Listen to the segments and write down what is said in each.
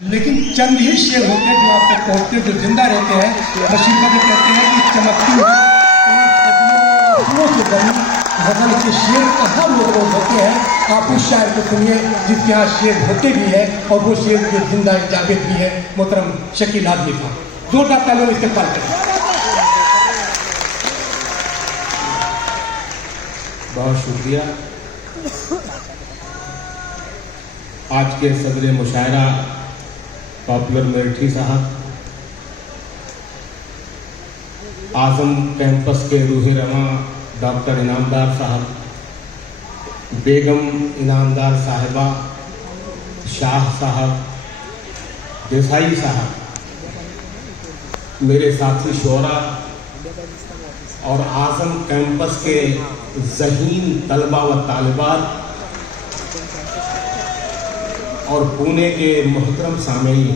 लेकिन चंद ही शेर होते हैं जो आप तक पहुंचते हैं, जो जिंदा रहते हैं। बशीर कादर कहते हैं कि चमकती से बनी गजल के शेर कहाँ लोग होते हैं। आप उस शायर को सुनिए जिसके यहाँ शेर होते भी है और वो शेर जो जिंदा जावेद भी है, मोहतरम शकील आदमी था। जोरदार तालियों इस्तेमाल करें। बहुत शुक्रिया। आज के सदर मुशायरा पॉपुलर मिलिट्री साहब, आजम कैंपस के रूह रवां डॉक्टर इनामदार साहब, बेगम इनामदार साहिबा, शाह साहब, देसाई साहब, मेरे साथी शोरा और आजम कैंपस के ज़हीन तलबा व तालिबात और पुणे के मोहतरम सामीन,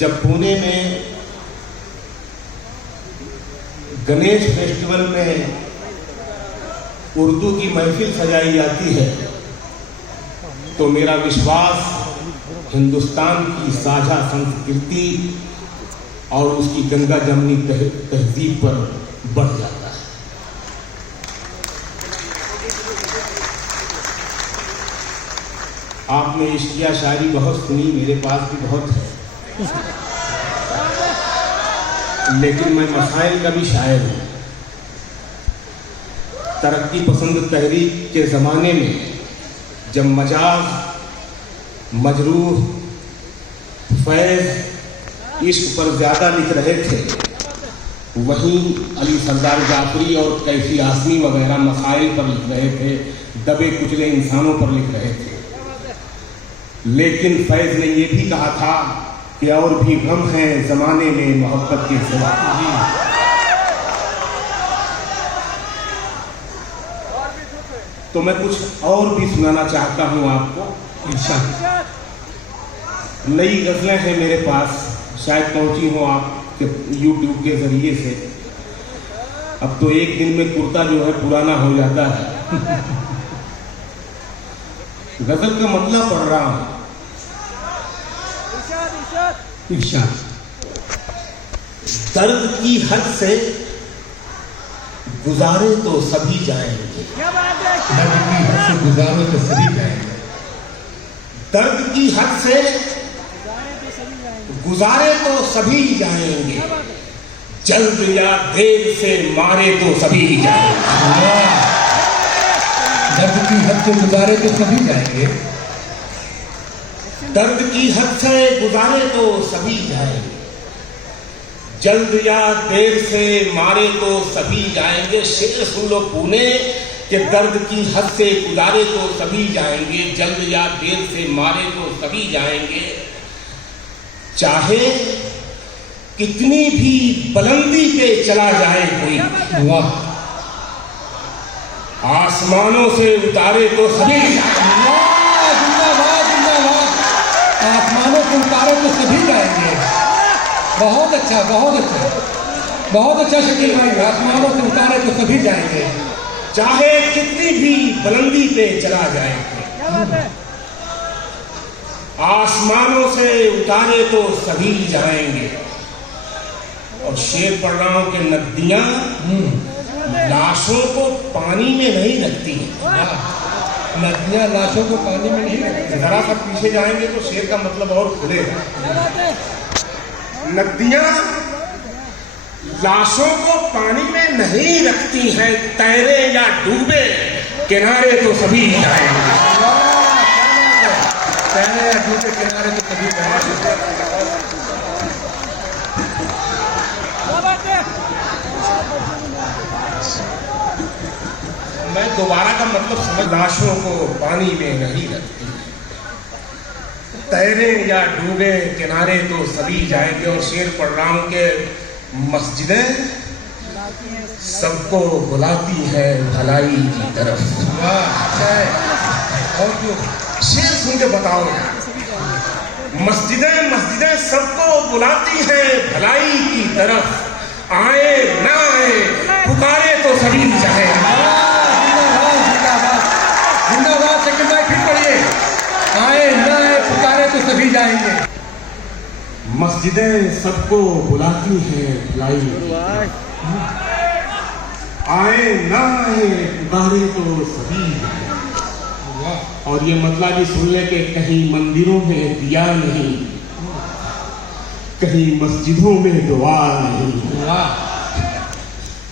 जब पुणे में गणेश फेस्टिवल में उर्दू की महफिल सजाई जाती है तो मेरा विश्वास हिंदुस्तान की साझा संस्कृति और उसकी गंगा जमनी तहजीब पर बढ़ जाता है। आपने इश्किया शायरी बहुत सुनी, मेरे पास भी बहुत है, लेकिन मैं मसाइल का भी शायर हूँ। तरक्की पसंद तहरीक के ज़माने में जब मजाज, मजरूह, फैज़ इश्क पर ज़्यादा लिख रहे थे, वहीं अली सरदार जाफरी और कैफी आसमी वगैरह मसाइल पर लिख रहे थे, दबे कुचले इंसानों पर लिख रहे थे। लेकिन फैज़ ने यह भी कहा था कि और भी गम है ज़माने में मोहब्बत के सिवा। तो मैं कुछ और भी सुनाना चाहता हूँ आपको। इंशाअल्लाह नई गज़लें हैं मेरे पास, शायद पहुंची हो आपके यूट्यूब के ज़रिए से। अब तो एक दिन में कुर्ता जो है पुराना हो जाता है। गज़ल का मतलब पढ़ रहा हूँ। दर्द की हद से गुजारे तो सभी जाएंगे। दर्द की हद से गुजारो तो सभी जाएंगे। दर्द की हद से गुजारे तो सभी जाएंगे, जल्द या देर से मारे तो सभी जाएंगे। दर्द की हद से गुजारे तो सभी जाएंगे। दर्द की हद से गुजारे तो सभी जाएंगे, जल्द या देर से मारे तो सभी जाएंगे। शेर सुन लो पुणे कि दर्द की हद से गुजारे तो सभी जाएंगे, जल्द या देर से मारे तो सभी जाएंगे। चाहे कितनी भी बुलंदी पे चला जाए कोई, वाह, आसमानों से उतारे तो सभी जाएंगे। आसमानों से उतारे तो सभी जाएंगे। बहुत अच्छा, बहुत अच्छा, बहुत अच्छा शकील भाई। आसमानों से उतारे तो सभी जाएंगे, चाहे कितनी भी बुलंदी पे चला जाए। आसमानों से उतारे तो सभी जाएंगे। और शेर पढ़ रहा हूं कि नदियां लाशों को पानी में नहीं रखती हैं। नदियां लाशों को पानी में नहीं रखती। जरा सा पीछे जाएंगे तो शेर का मतलब और खुलेगा। नदियां लाशों को पानी में नहीं रखती हैं, तैरे या डूबे किनारे तो सभी जाएंगे। तैरे या डूबे किनारे तो सभी जाएंगे। मैं दोबारा का मतलब समझ। लाशों को पानी में नहीं रखती, तैरे या डूबे किनारे तो सभी जाएंगे। और शेर पढ़ रहा हूं कि मस्जिदें सबको बुलाती है भलाई की तरफ। शेर सुन के बताओ, मस्जिदें मस्जिदें सबको बुलाती है भलाई की तरफ, आए ना आए पुकारे तो सभी जाएंगे। जिंदाबाद, शकील भाई फिर पढ़िए। आए ना आए पुकारे मस्जिदें सबको बुलाती हैं बुलाई, आए ना आए पुकारे तो सभी जाएं। और ये मतलब भी सुन ले कि कहीं मंदिरों में दिया नहीं, कहीं मस्जिदों में दुआ नहीं,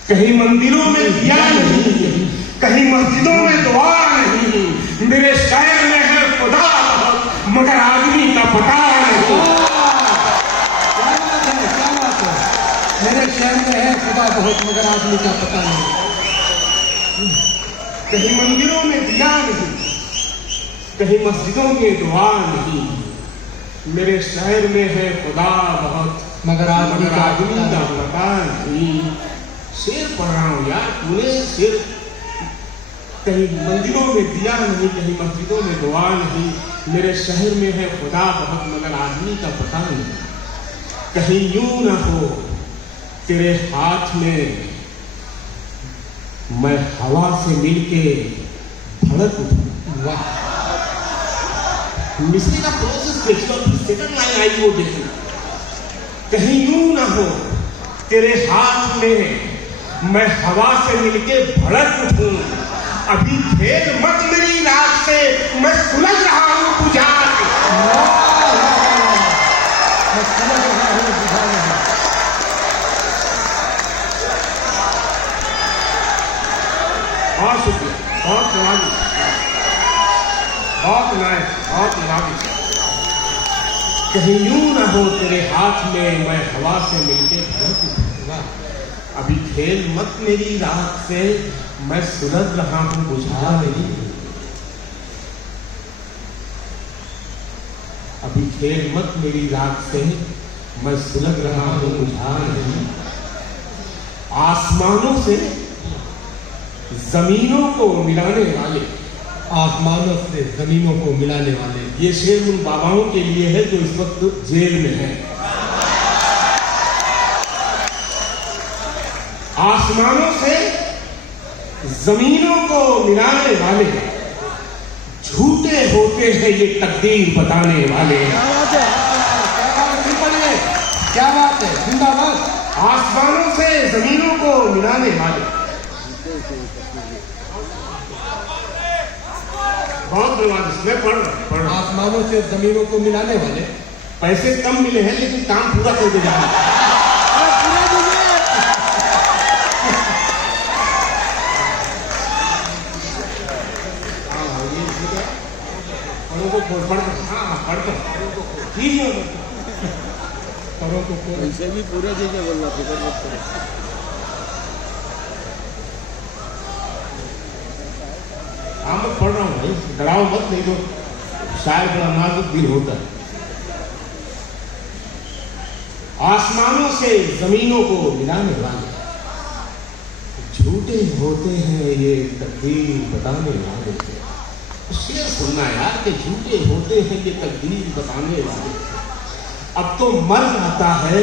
कहीं मंदिरों में दिया नहीं, कहीं मस्जिदों में दुआ नहीं। मेरे शहर में है खुदा बहुत, मगर आदमी का पता नहीं। मेरे शहर में है खुदा बहुत, मगर आदमी का पता नहीं। कहीं मंदिरों में दिया नहीं, कहीं मस्जिदों में दुआ नहीं। मेरे शहर में है खुदा बहुत, मगर आदमी का पता नहीं। शेर पढ़ रहा हूं यार, पूरे शेर। कहीं मंदिरों में दिया नहीं, कहीं मस्जिदों में दुआ नहीं। मेरे शहर में है खुदा बहुत, मगर आदमी का पता नहीं। कहीं यूं ना हो तेरे हाथ में मैं हवा से मिलके धड़क उठूं। वाह, मिस्री का प्रोसेस देखो, सेकंड लाइन आई वो देखो। कहीं यूं ना हो तेरे हाथ में मैं हवा से मिलके भड़क उठूं। अभी खेल मत मेरी रात से, मैं सुलझ रहा हूं बुझा के। मैं सुलझ रहा हूं बुझा नहीं। बहुत शुक्रिया, बहुत नवाज़िश, बहुत नाइस, बहुत नवाज़िश। कहीं यूं ना हो तेरे हाथ में मैं हवा से मिलके भड़क उठूं। अभी खेल मत मेरी रात से, मैं सुलझ रहा हूं बुझा नहीं। अभी खेल मत मेरी रात से, मैं सुलझ रहा हूं बुझा नहीं। आसमानों से जमीनों को मिलाने वाले, आसमानों से जमीनों को मिलाने वाले। ये शेर उन बाबाओं के लिए है जो इस वक्त जेल में है। आसमानों से जमीनों को मिलाने वाले, झूठे होते हैं ये तकदीर बताने वाले। क्या बात है, जिंदाबाद। आसमानों से जमीनों को मिलाने वाले, बहुत धन्यवाद। इसमें पढ़ रहा। आसमानों से जमीनों को मिलाने वाले। पैसे कम मिले हैं लेकिन काम पूरा करके जा रहे हैं। ऐसे भी पूरे चीजें बोलना, फिक्र मत करो। हाँ मैं पढ़ रहा हूँ भाई, डराओ मत, नहीं तो शायद बड़ा नाजुक दिल होता है। आसमानों से जमीनों को मिलाने वाले, झूठे होते हैं ये तकदीर बताने वाले। शेर सुनना यार कि झूठे होते हैं ये तकदीर बताने वाले। अब तो मर जाता है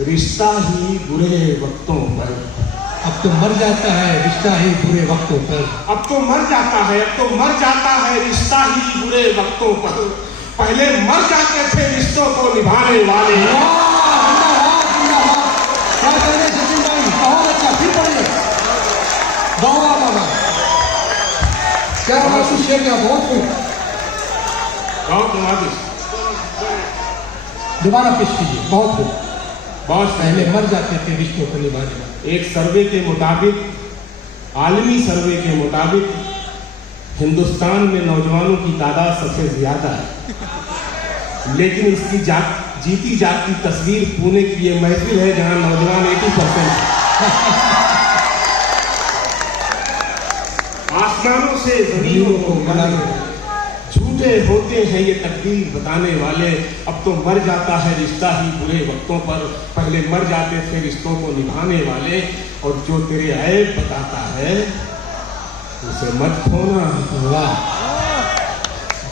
रिश्ता ही बुरे वक्तों पर। अब तो मर जाता है रिश्ता ही बुरे वक्तों पर। अब तो मर जाता है, अब तो मर जाता है रिश्ता ही बुरे वक्तों पर। पहले मर जाते थे रिश्तों को निभाने वाले। क्या कह रहे सचिन भाई, बहुत अच्छा, फिर पढ़िए। क्या बात, शेर का बहुत खूब। बहुत नवाज़िश, दोबारा पेश कीजिए, बहुत खूब। बहुत पहले मर जाते थे रिश्तों को निभाने वाले। एक सर्वे के मुताबिक, आलमी सर्वे के मुताबिक, हिंदुस्तान में नौजवानों की तादाद सबसे ज्यादा है, लेकिन इसकी जीती जाती तस्वीर पुणे की ये महफिल है जहां नौजवान 80% आसमानों से जमीनों को मिलाने वाले, झूठे होते हैं ये तकदीर बताने वाले। अब तो मर जाता है रिश्ता ही बुरे वक्तों पर। पहले मर जाते थे रिश्तों को निभाने वाले। और जो तेरे ऐब बताता है उसे मत खोना। वाह,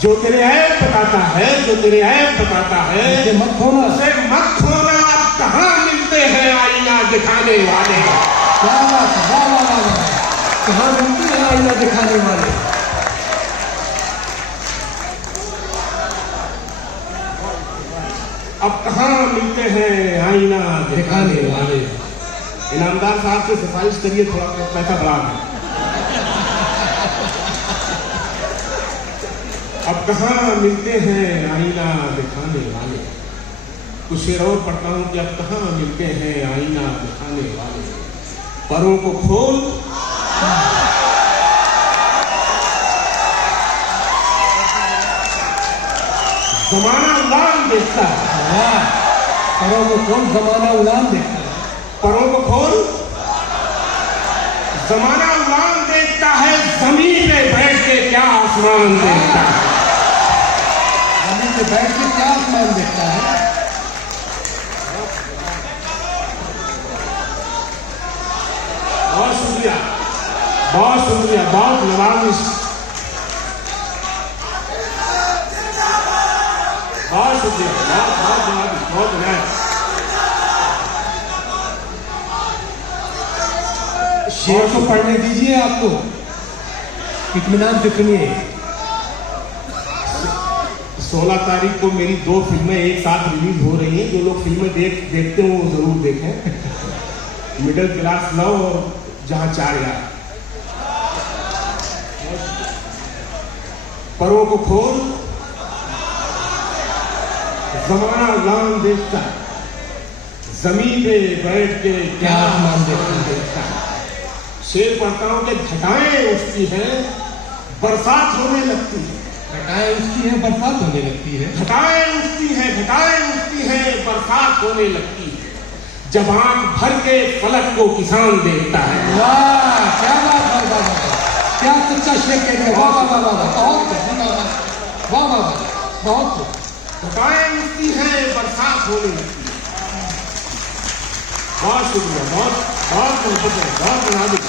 जो तेरे ऐब बताता है, जो तेरे ऐब बताता है उसे मत खोना। उसे मत खोना। अब कहाँ मिलते हैं आईना दिखाने वाले। क्या बात है, वाह वाह वाह वाह। कहाँ मिलते हैं आईना दिखाने वाले। अब कहाँ मिलते हैं आईना दिखाने वाले। इनामदार साहब से सिफारिश करिए, थोड़ा पैसा बढ़ा दें। अब कहाँ मिलते हैं आईना दिखाने वाले। कुछ शेर और पढ़ता हूं कि अब कहाँ मिलते हैं आईना दिखाने वाले। परों को खोल जमाना उड़ान देखता है। परों को खोल जमाना उड़ान देखता है। परों को खोल जमाना उड़ान देखता है। जमीन पे बैठ के क्या आसमान देखता है। जमीन पे बैठ के क्या आसमान देखता है। बहुत शुक्रिया, बहुत शुक्रिया, बहुत नवाजिश, बहुत शुक्रिया, बहुत बहुत नवाजिश, बहुत नवाजिश। शेर को पढ़ने दीजिए, आपको इत्मीनान से सुनिए। 16 तारीख को मेरी 2 फिल्में एक साथ रिलीज हो रही हैं। जो लोग फिल्में देखते हो वो जरूर देखें। मिडिल क्लास लव और जहां 4 यार। परों को खोल जमाना उड़ान देखता है। जमीन पे बैठ के क्या आसमान देखता है। शेर पढ़ता हूं कि घटाएं उठती हैं, बरसात होने लगती है। घटाएं उठती है, बरसात होने लगती है। घटाएं उठती हैं, घटाएं उठती हैं, बरसात होने लगती है। जब आंख भर के फलक को किसान देखता है। वाह, क्या बात है, वाह वाह, क्या सच्चा शेर कह रहे हैं। वाह वाह वाह वाह, बहुत वाह वाह वाह, बहुत। घटाएं उठती हैं, बरसात होने लगती है। बहुत शुक्रिया, बहुत बहुत शुक्रिया, बहुत नाजुक।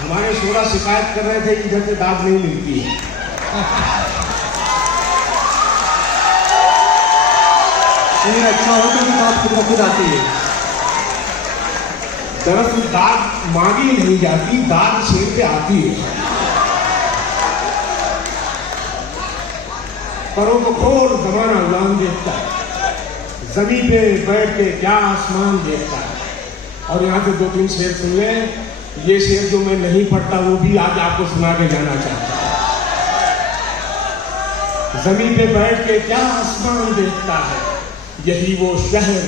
हमारे शोरा शिकायत कर रहे थे कि इधर से दाद नहीं मिलती है। शेर अच्छा हो तो बात खुद खुद आती है। दरअसल दाद मांगी नहीं जाती, दाद शेर पे आती है। परों को खोल जमाना उड़ान देखता है। जमीन पे बैठ के क्या आसमान देखता है। और यहाँ से 2-3 शेर सुन लें। ये शेर जो मैं नहीं पढ़ता वो भी आज आपको सुना के जाना चाहता हूं। जमीन पे बैठ के क्या आसमान देखता है। यही वो शहर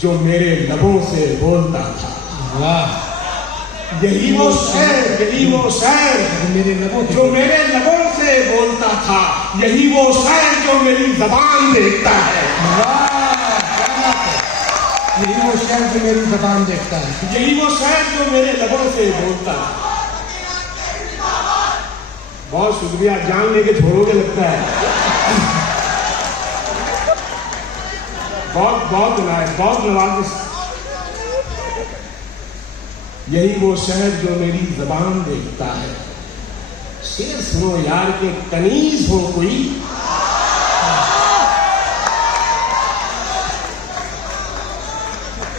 जो मेरे लबों से बोलता था। वाह, यही वो शहर, यही वो शहर मेरे लबों जो मेरे लबों से बोलता था। यही वो शहर जो मेरी जबान देखता है। वाह, क्या बात है। यही वो शहर जो मेरी जबान देखता है। यही वो शहर जो मेरे लबों से बोलता है। बहुत शुक्रिया, जान लेके छोड़ोगे लगता है। बहुत बहुत बहुत नवाजिश। यही वो शहर जो मेरी जबान देखता है। शेर सुनो यार के कनीज हो कोई।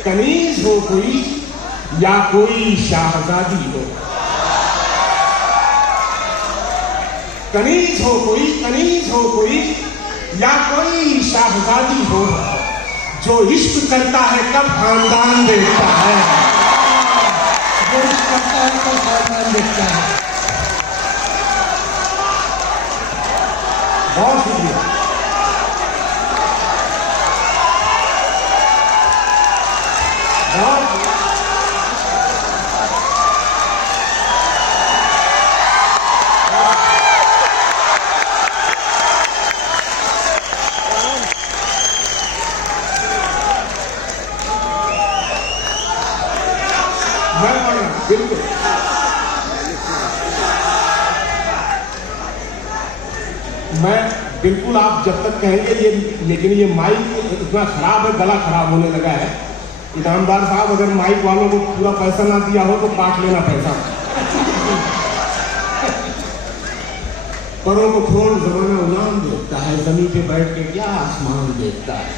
कनीज हो कोई या कोई शाहजादी हो। कनीज हो कोई, कनीज हो कोई या कोई शाहजादी हो। जो इश्क करता है कब खानदान देखता है। जो इश्क करता है तो खानदान देखता है। बहुत शुक्रिया। बहुत बिल्कुल मैं बिल्कुल आप जब तक कहेंगे ये, लेकिन ये माइक इतना खराब है, गला खराब होने लगा है। इनामदार साहब अगर माइक वालों को पूरा पैसा ना दिया हो तो काट लेना पैसा। परों को खोल जमाना उड़ान देखता है। जमीन पे बैठ के क्या आसमान देखता है।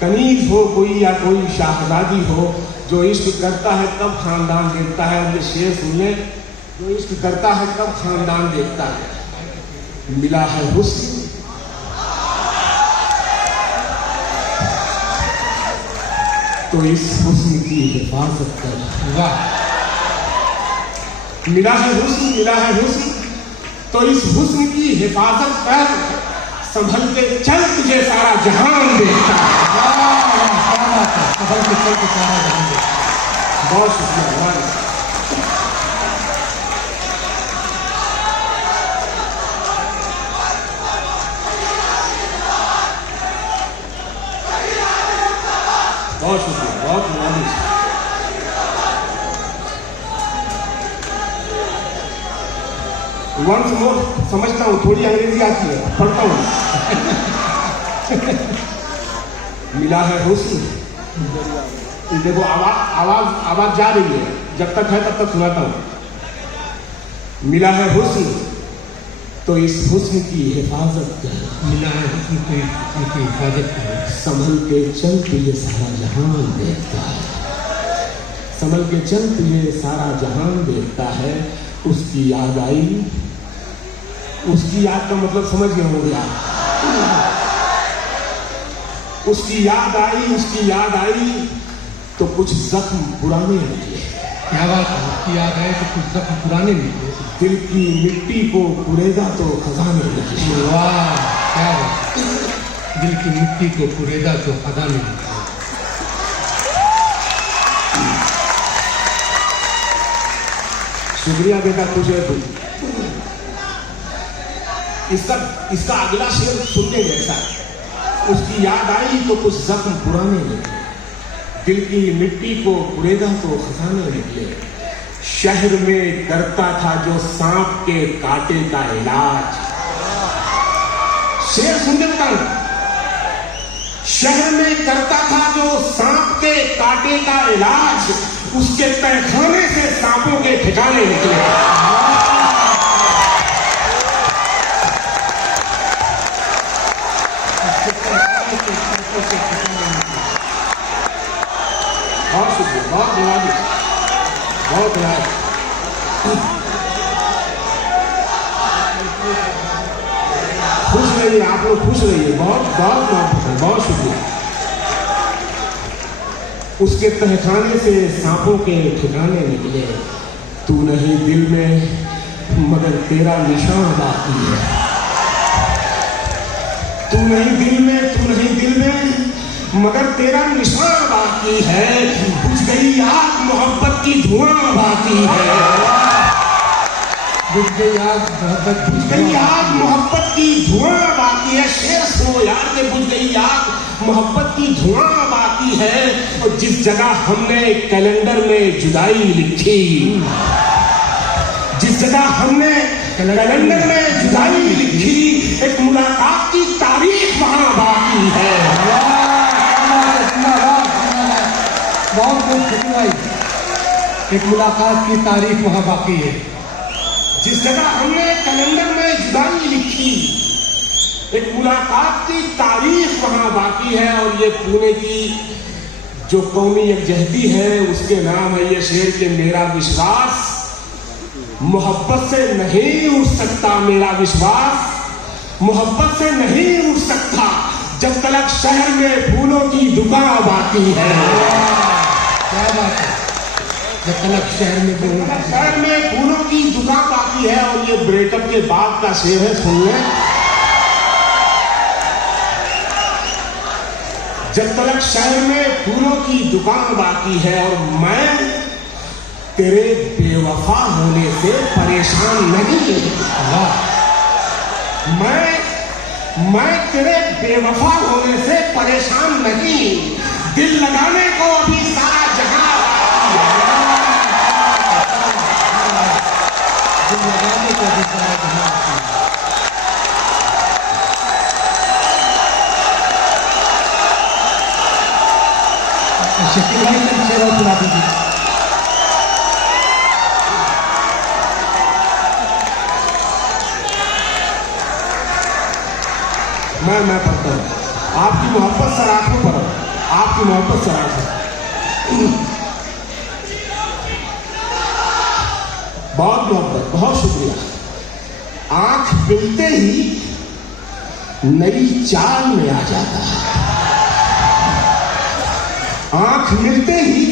कनीज हो कोई या कोई शाहजादी हो। जो इश्क करता है तब खानदान देखता है। और ये शेर सुनने जो इश्क करता है कब खानदान देखता है। मिला है हुस्न तो इस हुस्न की हिफाजत कर। वाह, मिला है हुस्न तो इस हुस्न की हिफाजत कर, संभल के चल तुझे सारा जहान देखता है। संभल के चल के सारा जहान देखता है। बहुत शुक्रिया। बहुत शुक्रिया, बहुत मेहरबानी। वंस मोर समझता हूँ, थोड़ी अंग्रेजी आती है, पढ़ता हूँ। मिला है हुस्न, देखो आवाज जा रही है, जब तक है तब तक सुनाता हूँ। मिला है हुस्न तो इस हुस्न की हिफाजत कर। मिला है हुस्न तो इस हुस्न की हिफाजत कर। संभल के चल तुझे सारा जहान देखता है। संभल के चल तुझे सारा जहान देखता है। उसकी याद आई, उसकी याद का मतलब समझ गए होंगे आप। उसकी याद आई तो कुछ जख्म पुराने निकले। क्या बात है, उसकी याद है तो कुछ जख्म पुराने निकले। दिल की मिट्टी को कुरेदा तो खजाने निकले। वाह, क्या बात। दिल की मिट्टी को कुरेदा तो खजाने निकले। शुक्रिया बेटा, खुश है तू। इसका अगला शेर सुनने जैसा है। उसकी याद आई तो कुछ जख्म पुराने निकले। दिल की मिट्टी को कुरेदा तो खजाने निकले। शहर में करता था जो सांप के कांटे का इलाज। शेर सुनने बताओ। शहर में करता था जो सांप के कांटे का इलाज, उसके तहखाने से सांपों के ठिकाने निकले। बहुत शुक्रिया, बहुत धन्यवाद, बहुत धन्यवाद। खुश रहिए, आप लोग खुश रहिए। बहुत बहुत बहुत बहुत शुक्रिया। उसके तहखाने से सांपों के ठिकाने निकले। तू नहीं दिल में मगर तेरा निशान बाकी है। तू नहीं दिल में मगर तेरा निशान बाकी है। बुझ गई आग मोहब्बत की धुआं बाकी है। बुझ गई आग मोहब्बत की धुआं बाकी है। शेर सुनो यार के, बुझ गई आग मोहब्बत की धुआं बाकी है। और जिस जगह हमने कैलेंडर में जुदाई लिखी, जिस जगह हमने कैलेंडर में जुदाई लिखी, एक मुलाकात की तारीख वहां बाकी है। बहुत बहुत शुक्रिया। एक मुलाकात की तारीख वहां बाकी है। जिस जगह हमने कैलेंडर में जुदाई लिखी, एक मुलाकात की तारीख वहां बाकी है। और ये पुणे की जो कौमी यकजहती है, उसके नाम है ये शेर के मेरा विश्वास। मोहब्बत से नहीं उठ सकता मेरा विश्वास, मोहब्बत से नहीं उठ सकता जब तक शहर में फूलों की दुकान बाकी है। क्या बात है, जब तक शहर में फूलों की दुकान बाकी है। और ये ब्रेकअप के बाद का शेर है, सुन ले। जब तक शहर में फूलों की दुकान बाकी है और मैं तेरे बेवफा होने से परेशान नहीं। मैं तेरे बेवफा होने से परेशान नहीं। दिल लगाने को अभी सारा जहां दिल लगाने को अभी सारा जहां। शकील भाई का शेर और सुना दीजिए। मैं पढ़ता हूँ। आपकी मोहब्बत सराखों पर, आपकी मोहब्बत सराखों। बहुत मोहब्बत, बहुत शुक्रिया। आंख मिलते ही नई चाल में आ जाता है, आंख मिलते ही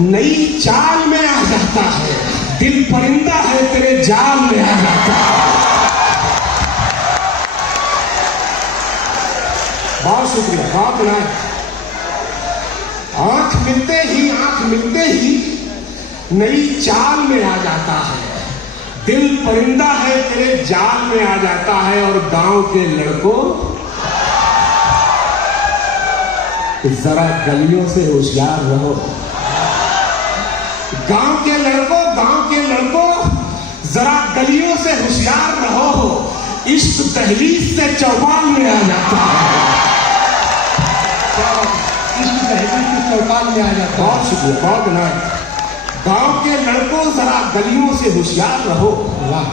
नई चाल में आ जाता है, दिल परिंदा है तेरे जाल में आ जाता है। बहुत शुक्रिया, बहुत नाइस। आंख मिलते ही नई चाल में आ जाता है, दिल परिंदा है तेरे जाल में आ जाता है। और गांव के लड़कों जरा गलियों से होशियार रहो, गांव के लड़कों जरा गलियों से होशियार रहो, इश्क दहलीज से चौपाल में आ जाता है। इश्क दहलीज से चौपाल में आ जाता है। बहुत शुक्रिया, बहुत नाइस। गांव के लड़कों जरा गलियों से होशियार रहो, वाह,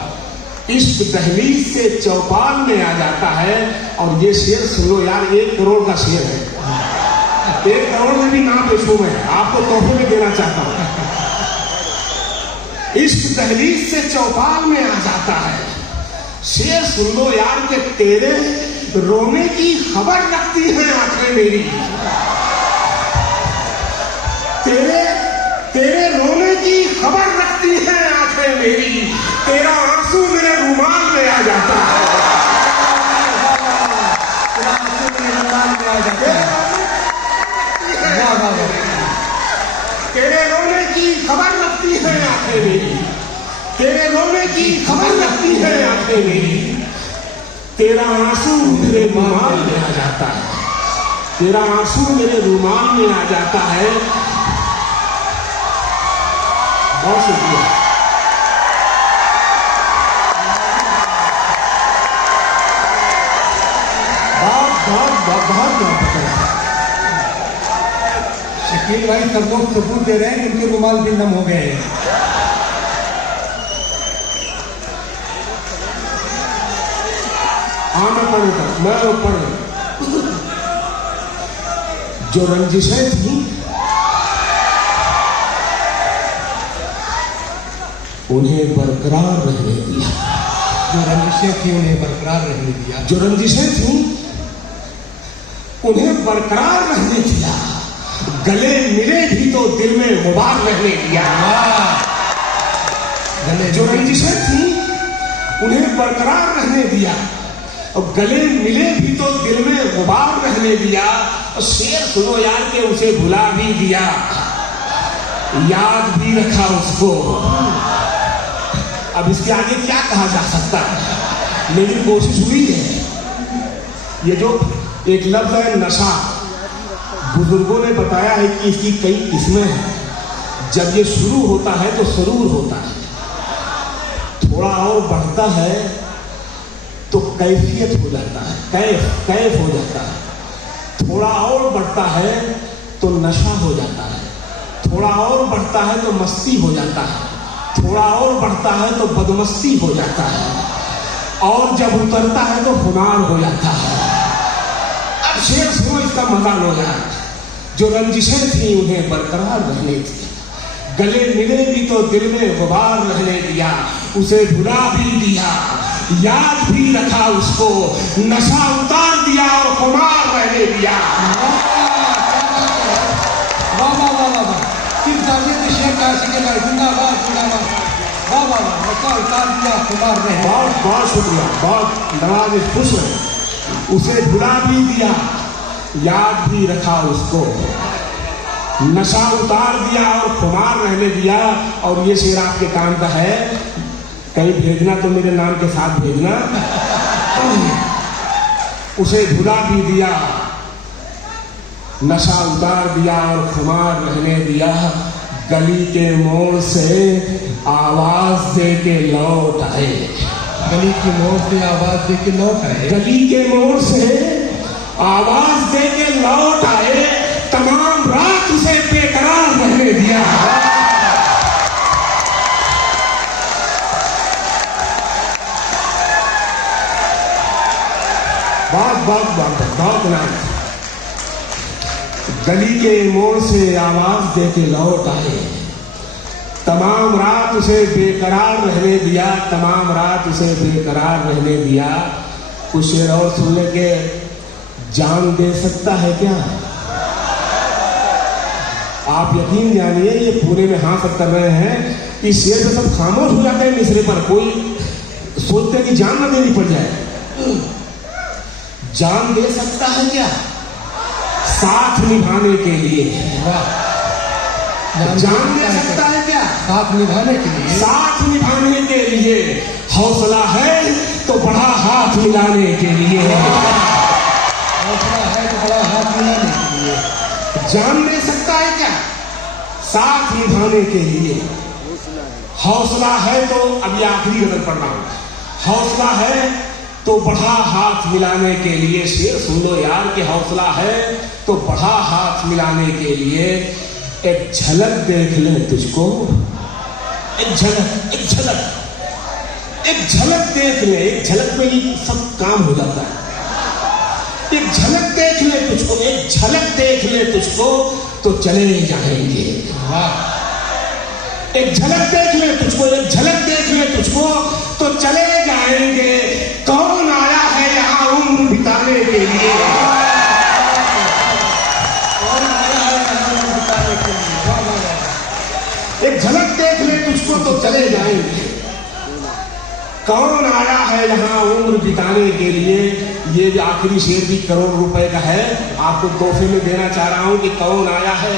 इश्क दहलीज से चौपाल में आ जाता है। और ये शेर सुन लो यार, 1 करोड़ का शेर है, 1 करोड़ में भी ना बेचूं मैं, आपको तोहफे में देना चाहता हूं। इश्क दहलीज से चौपाल में आ जाता है। शेर सुन लो यार कि तेरे रोने की खबर रखती है आंखें मेरी, तेरे रोने की खबर रखती है आंखें मेरी, तेरा आंसू मेरे रुमाल में आ जाता है। तेरे रोने की खबर रखती है आंखें मेरी, तेरे रोने की खबर रखती है आंखें मेरी, तेरा आंसू मेरे रुमाल में आ जाता है, तेरा आंसू मेरे रुमाल में आ जाता है। बहुत शुक्रिया। बहुत शकील भाई सब लोग सबूत दे रहे हैं कि उनके रुमाल भी नम हो गए हैं। मैं ऊपर जो रंजिशें थी उन्हें बरकरार रहने दिया, जो रंजिशें थी उन्हें बरकरार रहने दिया, जो रंजिशें थी उन्हें बरकरार रहने दिया, गले मिले भी तो दिल में गुबार रहने दिया। जो रंजिशें थी उन्हें बरकरार रहने दिया और गले मिले भी तो दिल में गुबार रहने दिया। और शेर सुनो यार के उसे भुला भी दिया, याद भी रखा उसको। अब इसके आगे क्या कहा जा सकता है, लेकिन कोशिश हुई है। ये जो एक लफ्ज है नशा, बुजुर्गों ने बताया है कि इसकी कई किस्में हैं। जब ये शुरू होता है तो सरूर होता है, थोड़ा और बढ़ता है तो कैफियत हो जाता है, कैफ हो जाता है। थोड़ा और बढ़ता है तो नशा हो जाता है, थोड़ा और बढ़ता है तो मस्ती हो जाता है, थोड़ा और बढ़ता है तो बदमस्ती हो जाता है, और जब उतरता है तो खुमार हो जाता है। अब शेर सुनो, इसका मजा लो यार। जो रंजिशें थी उन्हें बरकरार रहने दी, गले मिले भी तो दिल में गुबार रहने दिया, उसे भुला भी दिया, याद भी रखा उसको, नशा उतार दिया और खुमार रहने दिया। वाह वाह वाह वाह, किस जाने के शेर का शिकवा, जिंदाबाद जिंदाबाद, वाह वाह वाह, नशा उतार दिया खुमार रहने। बहुत बहुत शुक्रिया, बहुत नवाज खुश है। उसे भुला भी दिया, याद भी रखा उसको, नशा उतार दिया और खुमार रहने दिया। और ये शेर आपके काम का है, कहीं भेजना तो मेरे नाम के साथ भेजना। उसे भुला भी दिया, नशा उतार दिया और खुमार रहने दिया, गली के मोड़ से आवाज दे के लौट आए, गली की मोड़ से आवाज दे के लौट आए, गली के मोड़ से आवाज दे के लौट आए, तमाम रात उसे बेकरार रहने दिया। बहुत नाइस। गली के मोड़ से आवाज दे के लौट आए, तमाम रात उसे बेकरार रहने दिया, तमाम रात उसे बेकरार रहने दिया। कुछ शेर और सुनने के, जान दे सकता है क्या? आप यकीन जानिए ये पूरे में हाँ सब कर रहे हैं। इस शेर में सब खामोश हो जाते हैं मिसरे पर, कोई सोचते हैं कि जान न देनी पड़ जाए। जान दे सकता है क्या साथ निभाने के लिए? जान दे सकता है क्या साथ निभाने के लिए? साथ निभाने के लिए हौसला है तो बड़ा हाथ मिलाने के लिए। हौसला है तो बड़ा हाथ मिलाने के लिए। जान दे सकता है क्या साथ निभाने के लिए? हौसला है तो, अभी आखिरी गजल पढ़ रहा हूं, हौसला है तो बढ़ा हाथ मिलाने के लिए। शेर सुन लो यार कि हौसला है तो बढ़ा हाथ मिलाने के लिए। एक झलक देख ले तुझको, एक झलक, एक झलक, एक झलक देख ले। एक झलक में ही सब काम हो जाता है। एक झलक देख ले तुझको, एक झलक देख ले तुझको तो चले जाएंगे। एक झलक देख ले तुझको, एक झलक देख ले तुझको तो चले जाएंगे। कौन आया है यहाँ उम्र बिताने के लिए? कौन आया है यहाँ उम्र बिताने के लिए? एक झलक देख ले तुझको तो चले जाएंगे। कौन आया है यहाँ उम्र बिताने के लिए? ये भी आखिरी शेर भी करोड़ रुपए का है, आपको तोहफे में देना चाह रहा हूं कि कौन आया है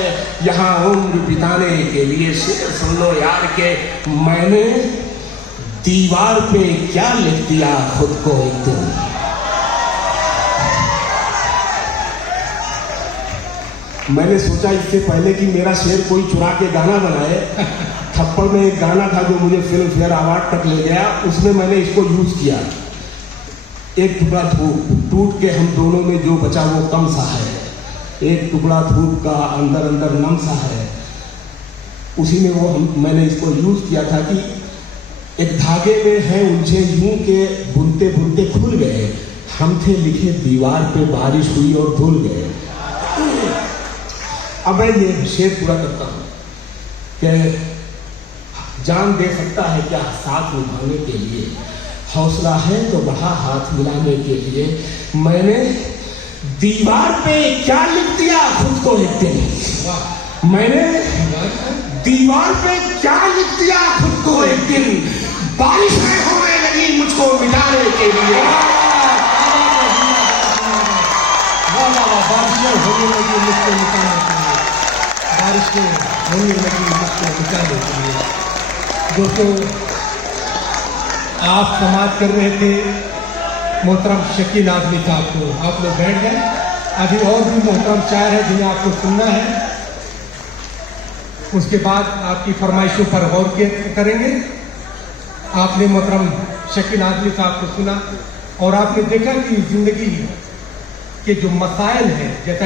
यहाँ उम्र बिताने के लिए। शेर सुन लो यार के, मैंने दीवार पे क्या लिख दिया खुद को एक दिन। मैंने सोचा इससे पहले कि मेरा शेर कोई चुरा के गाना बनाए, थप्पड़ में एक गाना था जो मुझे फिल्म फेयर अवार्ड तक ले गया, उसमें मैंने इसको यूज किया। एक टुकड़ा टूट के हम दोनों में जो बचा वो कम सा है, एक टुकड़ा धूप का अंदर अंदर नम सा है। उसी में वो मैंने इसको यूज किया था कि एक धागे में है उलझे यूं के बुनते बुनते खुल गए, हम थे लिखे दीवार पे बारिश हुई और धुल गए। अब मैं ये शेर पूरा करता हूं कि जान दे सकता है क्या साथ निभाने के लिए? हौसला है तो बढ़ा हाथ मिलाने के लिए। मैंने दीवार पे क्या लिख दिया खुद को एक दिन। मैंने दीवार पे क्या लिख दिया खुद को एक दिन। बारिशें होने लगी मुझको मिटाने के लिए। बारिशें होने लगी मुझको मिटाने के लिए। बारिशें होने लगी मुझको मिटाने के लिए। दोस्तों, आप समाप्त कर रहे थे मोहतरम शकील आदमी साहब को, आप लोग बैठ गए। अभी और भी मोहतरम शायर है जिन्हें आपको सुनना है, उसके बाद आपकी फरमाइशों पर गौर करेंगे। आपने मोहतरम शकील आदमी साहब को सुना और आपने देखा कि जिंदगी के जो मसाइल हैं, जैसा